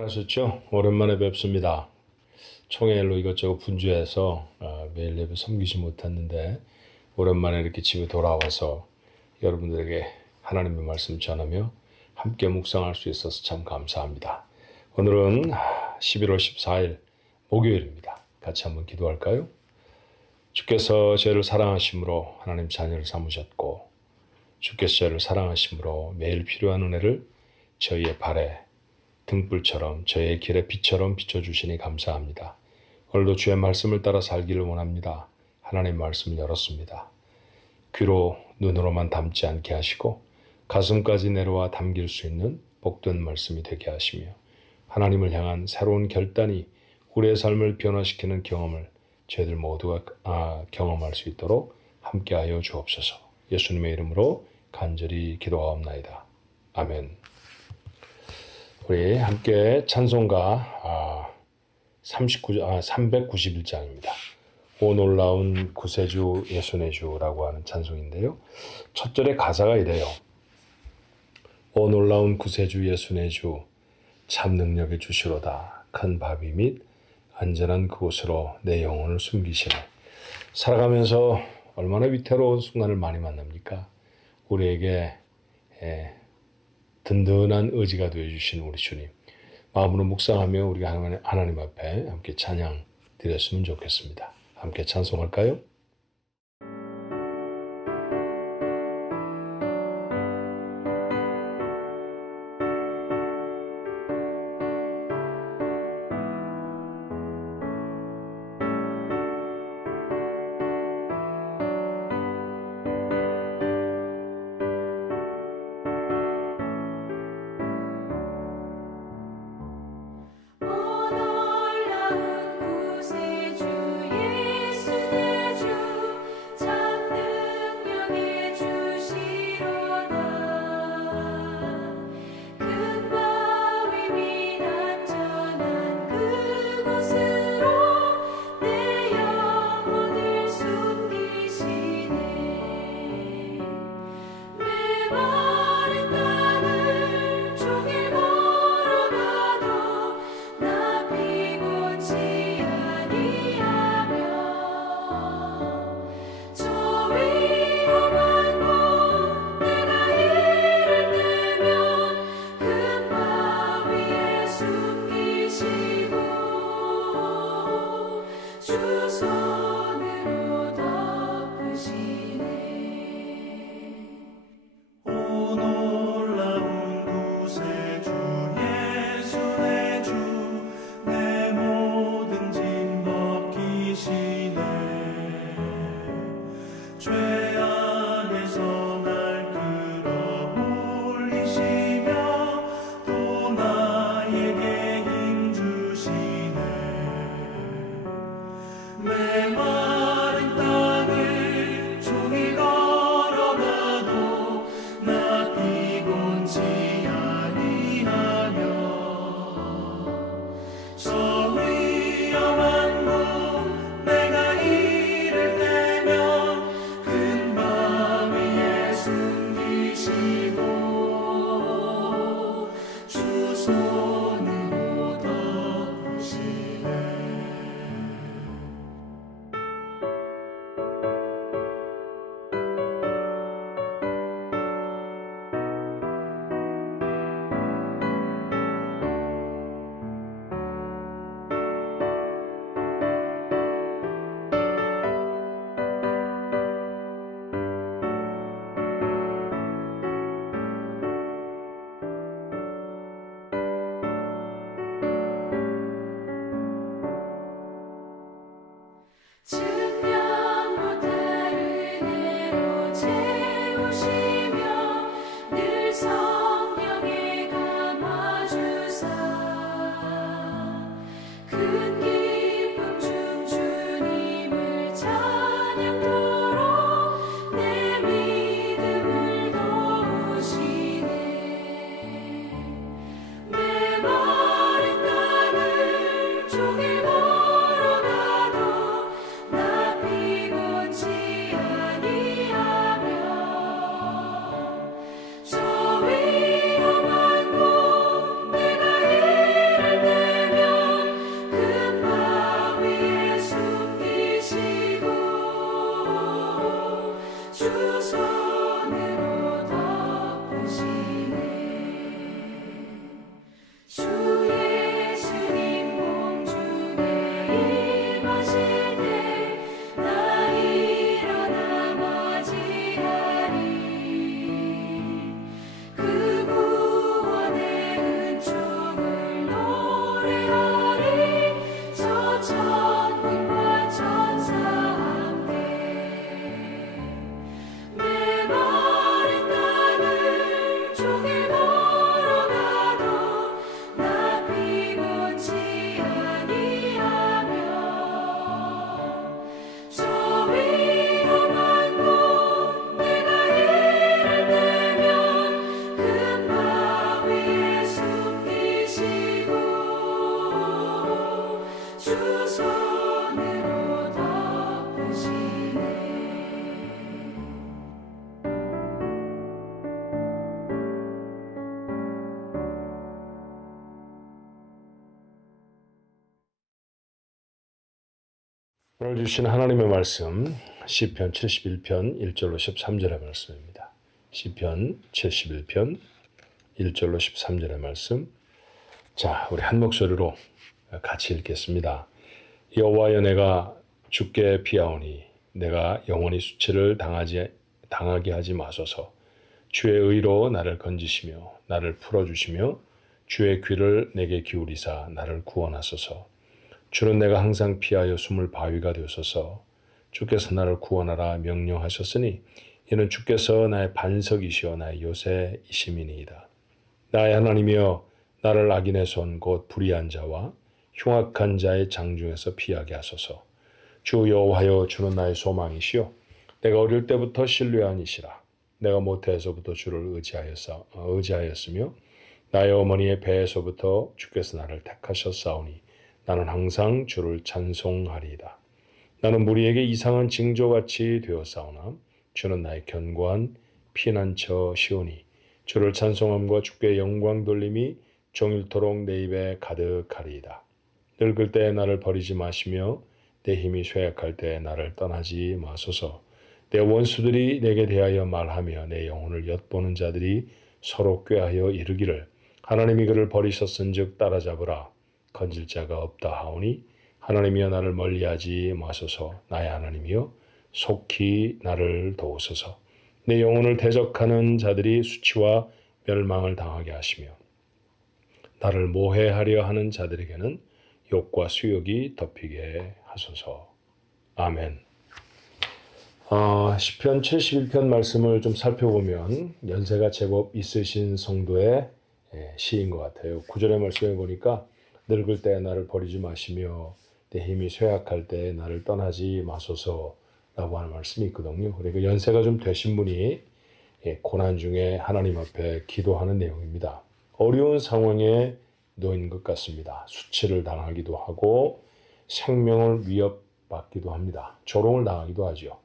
안녕하셨죠? 오랜만에 뵙습니다. 총회일로 이것저것 분주해서 매일 예배 섬기지 못했는데 오랜만에 이렇게 집에 돌아와서 여러분들에게 하나님의 말씀 전하며 함께 묵상할 수 있어서 참 감사합니다. 오늘은 11월 14일 목요일입니다. 같이 한번 기도할까요? 주께서 저희를 사랑하심으로 하나님 자녀를 삼으셨고 주께서 저희를 사랑하심으로 매일 필요한 은혜를 저희의 발에 등불처럼 저의 길의 빛처럼 비춰주시니 감사합니다. 오늘도 주의 말씀을 따라 살기를 원합니다. 하나님 말씀을 열었습니다. 귀로 눈으로만 담지 않게 하시고 가슴까지 내려와 담길 수 있는 복된 말씀이 되게 하시며 하나님을 향한 새로운 결단이 우리의 삶을 변화시키는 경험을 저희들 모두가 경험할 수 있도록 함께하여 주옵소서. 예수님의 이름으로 간절히 기도하옵나이다. 아멘. 우리 함께 찬송가 391장입니다. 오 놀라운 구세주 예수의 주라고 하는 찬송인데요. 첫 절의 가사가 이래요. 오 놀라운 구세주 예수의 주 참 능력의 주시로다. 큰 바위 및 안전한 그곳으로 내 영혼을 숨기시네. 살아가면서 얼마나 위태로운 순간을 많이 만납니까? 우리에게 든든한 의지가 되어주신 우리 주님, 마음으로 묵상하며 우리가 하나님 앞에 함께 찬양 드렸으면 좋겠습니다. 함께 찬송할까요? 오 놀라운 구세주 예수 내 주 주 예수님 공중에 임하실 때 나 일어나 맞이하리. 그 구원의 은총을 노래하리. 저 천군과 천사 함께 메마른 나를 종일 걸어가도 나 피곤치 아니하며 저 위험한 곳 내가 이를 때면 큰 바위에 숨기시고 주 손으로 덮으시네. 오늘 주신 하나님의 말씀 시편 71편 1절로 13절의 말씀입니다. 시편 71편 1절로 13절의 말씀. 자, 우리 한 목소리로 같이 읽겠습니다. 여호와여, 내가 주께 피하오니 내가 영원히 수치를 당하게 하지 마소서. 주의 의로 나를 건지시며 나를 풀어주시며 주의 귀를 내게 기울이사 나를 구원하소서. 주는 내가 항상 피하여 숨을 바위가 되소서. 주께서 나를 구원하라 명령하셨으니 이는 주께서 나의 반석이시여 나의 요새이심이니이다. 나의 하나님이여, 나를 악인의 손 곧 불의한 자와 흉악한 자의 장중에서 피하게 하소서. 주 여호와여, 주는 나의 소망이시여 내가 어릴 때부터 신뢰한 이시라. 내가 모태에서부터 주를 의지하였으며 나의 어머니의 배에서부터 주께서 나를 택하셨사오니 나는 항상 주를 찬송하리이다. 나는 무리에게 이상한 징조같이 되었사오나 주는 나의 견고한 피난처시오니 주를 찬송함과 주께 영광 돌림이 종일토록 내 입에 가득하리이다. 늙을 때 나를 버리지 마시며 내 힘이 쇠약할 때 나를 떠나지 마소서. 내 원수들이 내게 대하여 말하며 내 영혼을 엿보는 자들이 서로 꾀하여 이르기를 하나님이 그를 버리셨은즉 따라잡으라. 건질 자가 없다 하오니 하나님이여, 나를 멀리하지 마소서. 나의 하나님이여, 속히 나를 도우소서. 내 영혼을 대적하는 자들이 수치와 멸망을 당하게 하시며 나를 모해하려 하는 자들에게는 욕과 수욕이 덮이게 하소서. 아멘. 시편 71편 말씀을 좀 살펴보면 연세가 제법 있으신 성도의 시인 것 같아요. 9절의 말씀에 보니까 늙을 때 나를 버리지 마시며 내 힘이 쇠약할 때 나를 떠나지 마소서라고 하는 말씀이 있거든요. 그러니까 연세가 좀 되신 분이 고난 중에 하나님 앞에 기도하는 내용입니다. 어려운 상황에 놓인 것 같습니다. 수치를 당하기도 하고 생명을 위협받기도 합니다. 조롱을 당하기도 하죠.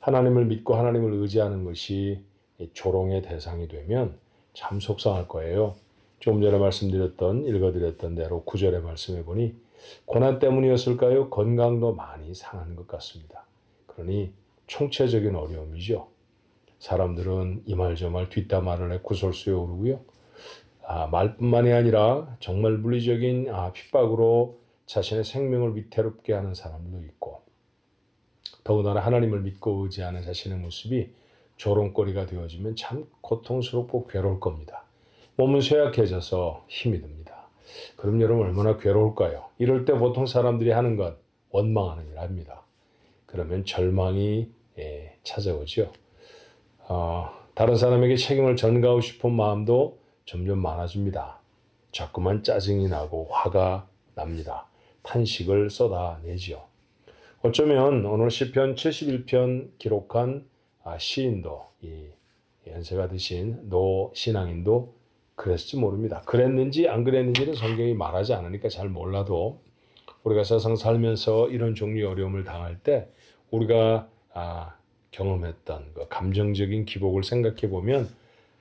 하나님을 믿고 하나님을 의지하는 것이 조롱의 대상이 되면 참 속상할 거예요. 조금 전에 읽어드렸던 대로 9절의 말씀해 보니 고난 때문이었을까요? 건강도 많이 상한 것 같습니다. 그러니 총체적인 어려움이죠. 사람들은 이 말 저 말 뒷담 말을 해 구설수에 오르고요. 말뿐만이 아니라 정말 물리적인 핍박으로 자신의 생명을 위태롭게 하는 사람도 있고, 더군다나 하나님을 믿고 의지하는 자신의 모습이 조롱거리가 되어지면 참 고통스럽고 괴로울 겁니다. 몸은 쇠약해져서 힘이 듭니다. 그럼 여러분 얼마나 괴로울까요? 이럴 때 보통 사람들이 하는 것, 원망하는 일을 합니다. 그러면 절망이 찾아오죠. 다른 사람에게 책임을 전가하고 싶은 마음도 점점 많아집니다. 자꾸만 짜증이 나고 화가 납니다. 탄식을 쏟아내죠. 어쩌면 오늘 시편 71편 기록한 시인도, 이 연세가 드신 노 신앙인도 그랬을지 모릅니다. 그랬는지 안 그랬는지는 성경이 말하지 않으니까 잘 몰라도 우리가 세상 살면서 이런 종류의 어려움을 당할 때 우리가 경험했던 그 감정적인 기복을 생각해 보면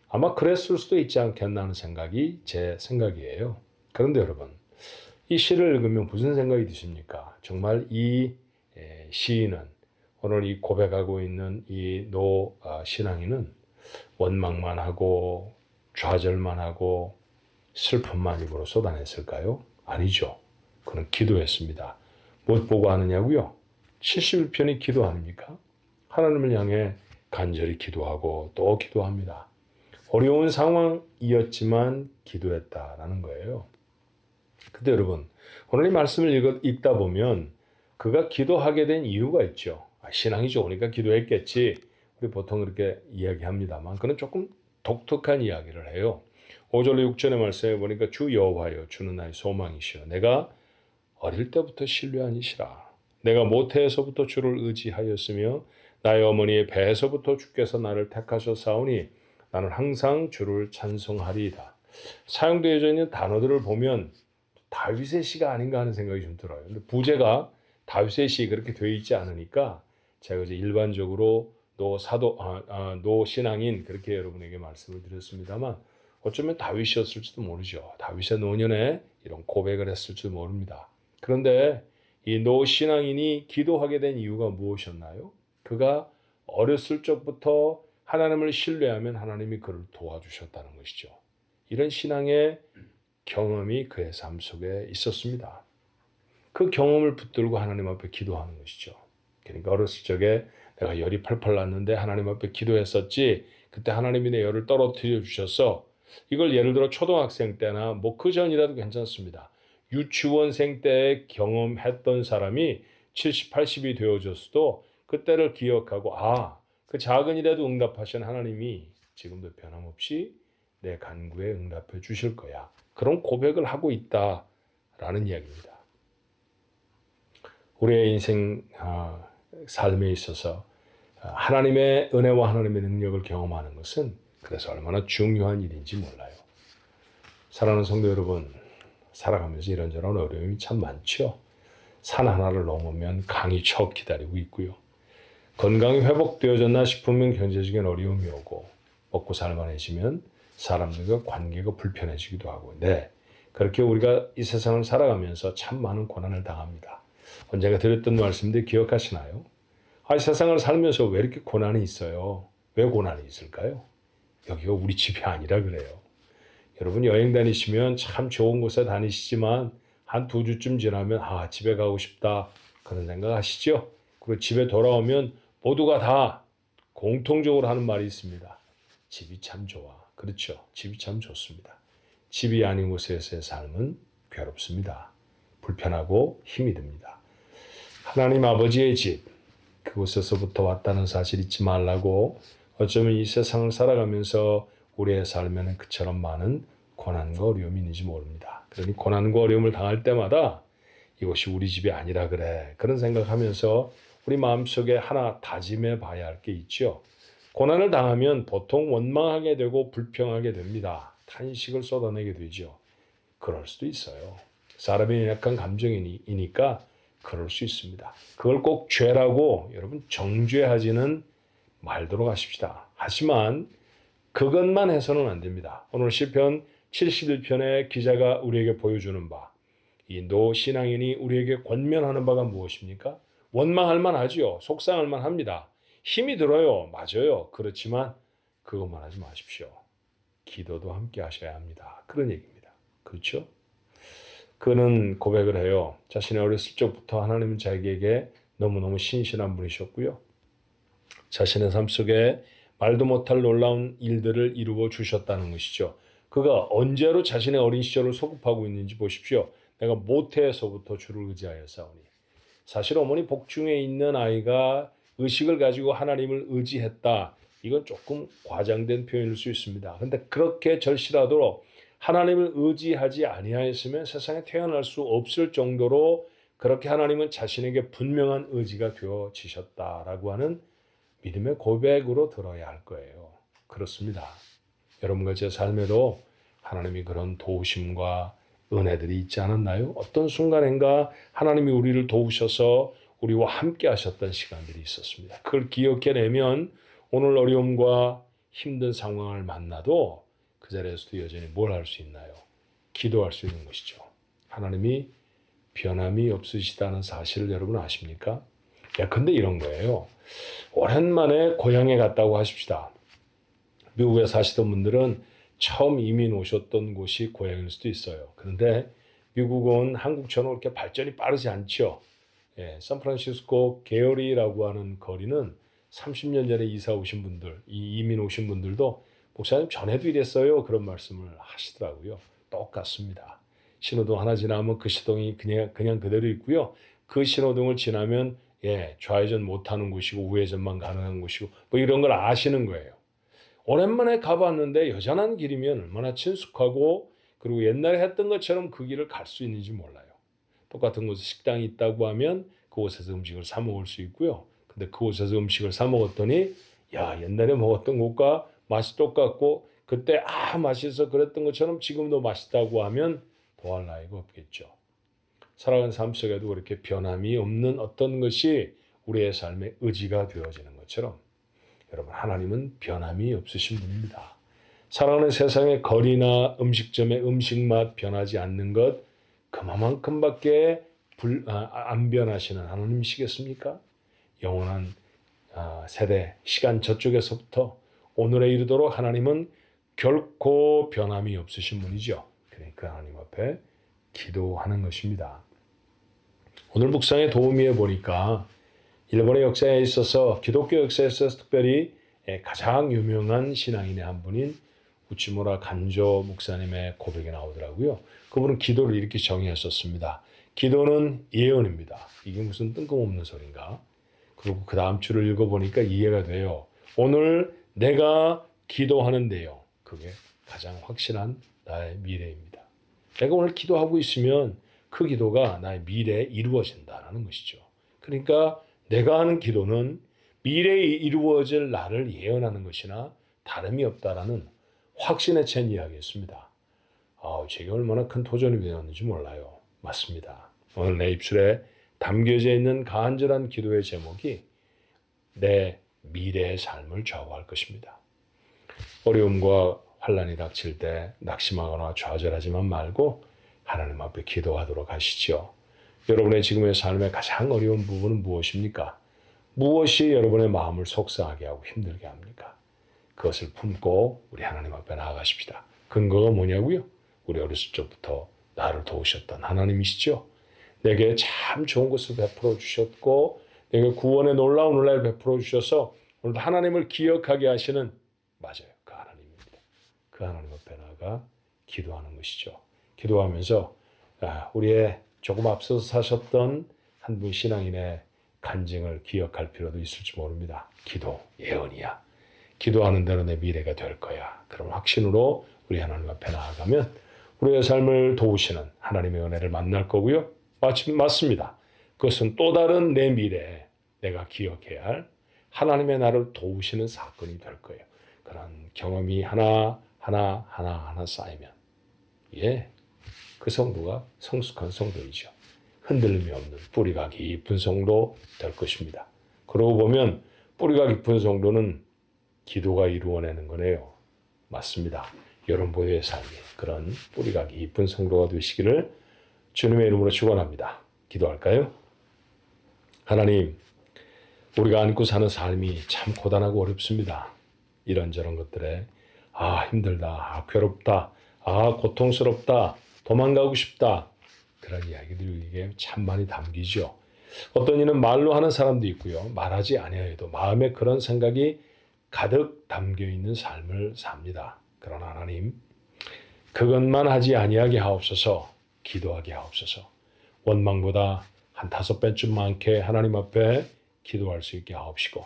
아마 그랬을 수도 있지 않겠나 하는 생각이 제 생각이에요. 그런데 여러분, 이 시를 읽으면 무슨 생각이 드십니까? 정말 이 시인은, 오늘 이 고백하고 있는 이 신앙인은 원망만 하고 좌절만 하고 슬픔만 입으로 쏟아냈을까요? 아니죠. 그는 기도했습니다. 못 보고 하느냐고요? 71편이 기도 아닙니까? 하나님을 향해 간절히 기도하고 또 기도합니다. 어려운 상황이었지만 기도했다라는 거예요. 근데 여러분, 오늘 이 말씀을 읽다 보면 그가 기도하게 된 이유가 있죠. 신앙이 좋으니까 기도했겠지. 우리 보통 그렇게 이야기합니다만 그는 조금 독특한 이야기를 해요. 5절 6절의 말씀에 보니까 주 여호와여 주는 나의 소망이시여 내가 어릴 때부터 신뢰한 이시라. 내가 모태에서부터 주를 의지하였으며 나의 어머니의 배에서부터 주께서 나를 택하셨사오니 나는 항상 주를 찬송하리이다. 사용되어져 있는 단어들을 보면 다윗의 시가 아닌가 하는 생각이 좀 들어요. 근데 부제가 다윗의 시 그렇게 되어 있지 않으니까 제가 이제 일반적으로 노 신앙인 그렇게 여러분에게 말씀을 드렸습니다만 어쩌면 다윗이었을지도 모르죠. 다윗의 노년에 이런 고백을 했을지도 모릅니다. 그런데 이 노 신앙인이 기도하게 된 이유가 무엇이었나요? 그가 어렸을 적부터 하나님을 신뢰하면 하나님이 그를 도와주셨다는 것이죠. 이런 신앙의 경험이 그의 삶 속에 있었습니다. 그 경험을 붙들고 하나님 앞에 기도하는 것이죠. 그러니까 어렸을 적에 내가 열이 팔팔 났는데 하나님 앞에 기도했었지 그때 하나님이 내 열을 떨어뜨려 주셨어. 이걸 예를 들어 초등학생 때나 뭐 그 전이라도 괜찮습니다. 유치원생 때 경험했던 사람이 70, 80이 되어졌어도 그때를 기억하고 그 작은 일에도 응답하신 하나님이 지금도 변함없이 내 간구에 응답해 주실 거야. 그런 고백을 하고 있다라는 이야기입니다. 우리의 인생 삶에 있어서 하나님의 은혜와 하나님의 능력을 경험하는 것은 그래서 얼마나 중요한 일인지 몰라요. 사랑하는 성도 여러분, 살아가면서 이런저런 어려움이 참 많죠. 산 하나를 넘으면 강이 척 기다리고 있고요. 건강이 회복되어졌나 싶으면 경제적인 어려움이 오고 먹고 살만해지면 사람들과 관계가 불편해지기도 하고 그렇게 우리가 이 세상을 살아가면서 참 많은 고난을 당합니다. 언제가 드렸던 말씀인데 기억하시나요? 이 세상을 살면서 왜 이렇게 고난이 있어요? 왜 고난이 있을까요? 여기가 우리 집이 아니라 그래요. 여러분 여행 다니시면 참 좋은 곳에 다니시지만 한 2주쯤 지나면 집에 가고 싶다 그런 생각 하시죠? 그리고 집에 돌아오면 모두가 다 공통적으로 하는 말이 있습니다. 집이 참 좋아. 그렇죠. 집이 참 좋습니다. 집이 아닌 곳에서의 삶은 괴롭습니다. 불편하고 힘이 듭니다. 하나님 아버지의 집, 그곳에서부터 왔다는 사실 잊지 말라고 어쩌면 이 세상을 살아가면서 우리의 삶에는 그처럼 많은 고난과 어려움이 있는지 모릅니다. 그러니 고난과 어려움을 당할 때마다 이것이 우리 집이 아니라 그래. 그런 생각하면서 우리 마음속에 하나 다짐해 봐야 할 게 있죠. 고난을 당하면 보통 원망하게 되고 불평하게 됩니다. 탄식을 쏟아내게 되죠. 그럴 수도 있어요. 사람이 약간 감정이니까 그럴 수 있습니다. 그걸 꼭 죄라고 여러분 정죄하지는 말도록 하십시다. 하지만 그것만 해서는 안 됩니다. 오늘 시편 71편의 기자가 우리에게 보여주는 바, 이 노신앙인이 우리에게 권면하는 바가 무엇입니까? 원망할 만하지요. 속상할 만합니다. 힘이 들어요. 맞아요. 그렇지만 그것만 하지 마십시오. 기도도 함께 하셔야 합니다. 그런 얘기입니다. 그렇죠? 그는 고백을 해요. 자신의 어렸을 적부터 하나님은 자기에게 너무너무 신실한 분이셨고요. 자신의 삶 속에 말도 못할 놀라운 일들을 이루어 주셨다는 것이죠. 그가 언제로 자신의 어린 시절을 소급하고 있는지 보십시오. 내가 모태에서부터 주를 의지하였사오니. 사실 어머니 복중에 있는 아이가 의식을 가지고 하나님을 의지했다. 이건 조금 과장된 표현일 수 있습니다. 그런데 그렇게 절실하도록 하나님을 의지하지 아니하였으면 세상에 태어날 수 없을 정도로 그렇게 하나님은 자신에게 분명한 의지가 되어지셨다라고 하는 믿음의 고백으로 들어야 할 거예요. 그렇습니다. 여러분과 제 삶에도 하나님이 그런 도우심과 은혜들이 있지 않았나요? 어떤 순간인가 하나님이 우리를 도우셔서 우리와 함께 하셨던 시간들이 있었습니다. 그걸 기억해내면 오늘 어려움과 힘든 상황을 만나도 그 자리에서도 여전히 뭘 할 수 있나요? 기도할 수 있는 것이죠. 하나님이 변함이 없으시다는 사실을 여러분 아십니까? 근데 이런 거예요. 오랜만에 고향에 갔다고 하십시다. 미국에 사시던 분들은 처음 이민 오셨던 곳이 고향일 수도 있어요. 그런데 미국은 한국처럼 그렇게 발전이 빠르지 않죠. 예, 샌프란시스코 게어리라고 하는 거리는 30년 전에 이사 오신 분들, 이민 오신 분들도 목사님 전에도 이랬어요. 그런 말씀을 하시더라고요. 똑같습니다. 신호등 하나 지나면 그 시동이 그냥 그대로 있고요. 그 신호등을 지나면 좌회전 못하는 곳이고 우회전만 가능한 곳이고 뭐 이런 걸 아시는 거예요. 오랜만에 가봤는데 여전한 길이면 얼마나 친숙하고 그리고 옛날에 했던 것처럼 그 길을 갈 수 있는지 몰라요. 똑같은 곳에 식당이 있다고 하면 그곳에서 음식을 사 먹을 수 있고요. 근데 그곳에서 음식을 사 먹었더니 옛날에 먹었던 곳과 맛이 똑같고 그때 맛있어 그랬던 것처럼 지금도 맛있다고 하면 더할 나위가 없겠죠. 살아가는 삶 속에도 그렇게 변함이 없는 어떤 것이 우리의 삶의 의지가 되어지는 것처럼 여러분 하나님은 변함이 없으신 분입니다. 살아가는 세상의 거리나 음식점의 음식맛 변하지 않는 것 그만큼밖에 안 변하시는 하나님이시겠습니까? 영원한 세대 시간 저쪽에서부터 오늘에 이르도록 하나님은 결코 변함이 없으신 분이죠. 그러니까 하나님 앞에 기도하는 것입니다. 오늘 묵상에 도우미에 보니까 일본의 역사에 있어서 기독교 역사에 있어서 특별히 가장 유명한 신앙인의 한 분인 우치무라 간조 목사님의 고백이 나오더라고요. 그분은 기도를 이렇게 정의했었습니다. 기도는 예언입니다. 이게 무슨 뜬금없는 소린가? 그리고 그 다음 주를 읽어보니까 이해가 돼요. 오늘 내가 기도하는데요. 그게 가장 확실한 나의 미래입니다. 내가 오늘 기도하고 있으면 그 기도가 나의 미래에 이루어진다는 것이죠. 그러니까 내가 하는 기도는 미래에 이루어질 나를 예언하는 것이나 다름이 없다라는 확신에 찬 이야기였습니다. 제게 얼마나 큰 도전이 되었는지 몰라요. 맞습니다. 오늘 내 입술에 담겨져 있는 간절한 기도의 제목이 내 미래의 삶을 좌우할 것입니다. 어려움과 환난이 닥칠 때 낙심하거나 좌절하지만 말고 하나님 앞에 기도하도록 하시죠. 여러분의 지금의 삶의 가장 어려운 부분은 무엇입니까? 무엇이 여러분의 마음을 속상하게 하고 힘들게 합니까? 그것을 품고 우리 하나님 앞에 나아가십시다. 근거가 뭐냐고요? 우리 어렸을 적부터 나를 도우셨던 하나님이시죠. 내게 참 좋은 것을 베풀어 주셨고 내게 구원의 놀라운 은혜를 베풀어 주셔서 오늘도 하나님을 기억하게 하시는 맞아요. 그 하나님입니다. 그 하나님 앞에 나아가 기도하는 것이죠. 기도하면서 우리의 조금 앞서서 사셨던 한 분 신앙인의 간증을 기억할 필요도 있을지 모릅니다. 기도, 예언이야. 기도하는 대로 내 미래가 될 거야. 그런 확신으로 우리 하나님 앞에 나아가면 우리의 삶을 도우시는 하나님의 은혜를 만날 거고요. 맞습니다. 그것은 또 다른 내 미래에 내가 기억해야 할 하나님의 나를 도우시는 사건이 될 거예요. 그런 경험이 하나 쌓이면 그 성도가 성숙한 성도이죠. 흔들림이 없는 뿌리가 깊은 성도 될 것입니다. 그러고 보면 뿌리가 깊은 성도는 기도가 이루어내는 거네요. 맞습니다. 여러분의 삶이 그런 뿌리가 깊은 성도가 되시기를 주님의 이름으로 축원합니다. 기도할까요? 하나님, 우리가 안고 사는 삶이 참 고단하고 어렵습니다. 이런저런 것들에 힘들다, 괴롭다, 고통스럽다, 도망가고 싶다. 그런 이야기들이 이게 참 많이 담기죠. 어떤 이는 말로 하는 사람도 있고요. 말하지 아니하여도 마음에 그런 생각이 가득 담겨있는 삶을 삽니다. 그러나 하나님, 그것만 하지 아니하게 하옵소서. 기도하게 하옵소서. 원망보다 한 5배쯤 많게 하나님 앞에 기도할 수 있게 하옵시고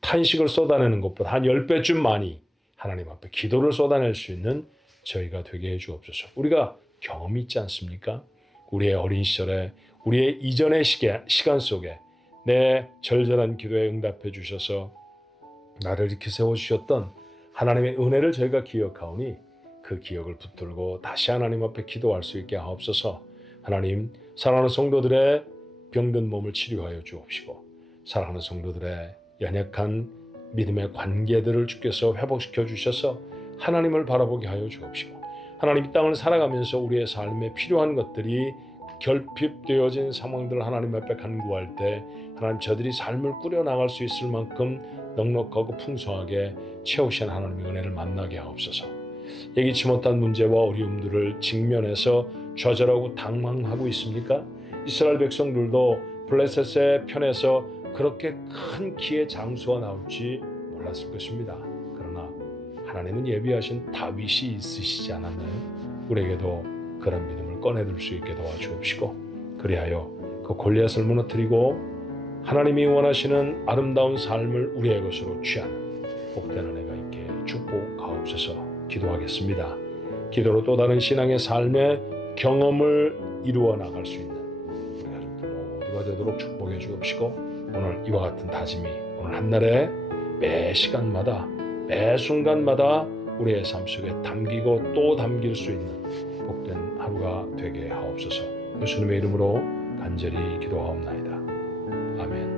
탄식을 쏟아내는 것보다 한 10배쯤 많이 하나님 앞에 기도를 쏟아낼 수 있는 저희가 되게 해 주옵소서. 우리가 경험이 있지 않습니까? 우리의 어린 시절에 우리의 이전의 시간 속에 내 절절한 기도에 응답해 주셔서 나를 이렇게 세워주셨던 하나님의 은혜를 저희가 기억하오니 그 기억을 붙들고 다시 하나님 앞에 기도할 수 있게 하옵소서. 하나님, 사랑하는 성도들의 병든 몸을 치료하여 주옵시고 사랑하는 성도들의 연약한 믿음의 관계들을 주께서 회복시켜 주셔서 하나님을 바라보게 하여 주옵시고 하나님 이 땅을 살아가면서 우리의 삶에 필요한 것들이 결핍되어진 상황들을 하나님 앞에 간구할 때 하나님 저들이 삶을 꾸려나갈 수 있을 만큼 넉넉하고 풍성하게 채우신 하나님의 은혜를 만나게 하옵소서. 예기치 못한 문제와 어려움들을 직면해서 좌절하고 당황하고 있습니까? 이스라엘 백성들도 블레셋의 편에서 그렇게 큰 키의 장수가 나올지 몰랐을 것입니다. 그러나 하나님은 예비하신 다윗이 있으시지 않았나요? 우리에게도 그런 믿음을 꺼내들 수 있게 도와주옵시고, 그리하여 그 골리앗을 무너뜨리고 하나님이 원하시는 아름다운 삶을 우리의 것으로 취하는 복된 은혜가 있게 축복하옵소서. 기도하겠습니다. 기도로 또 다른 신앙의 삶의 경험을 이루어 나갈 수 있는 우리 가족들 모두가 되도록 축복해 주옵시고, 오늘 이와 같은 다짐이 오늘 한날에 매 시간마다 매 순간마다 우리의 삶 속에 담기고 또 담길 수 있는 복된 하루가 되게 하옵소서. 예수님의 이름으로 간절히 기도하옵나이다. 아멘.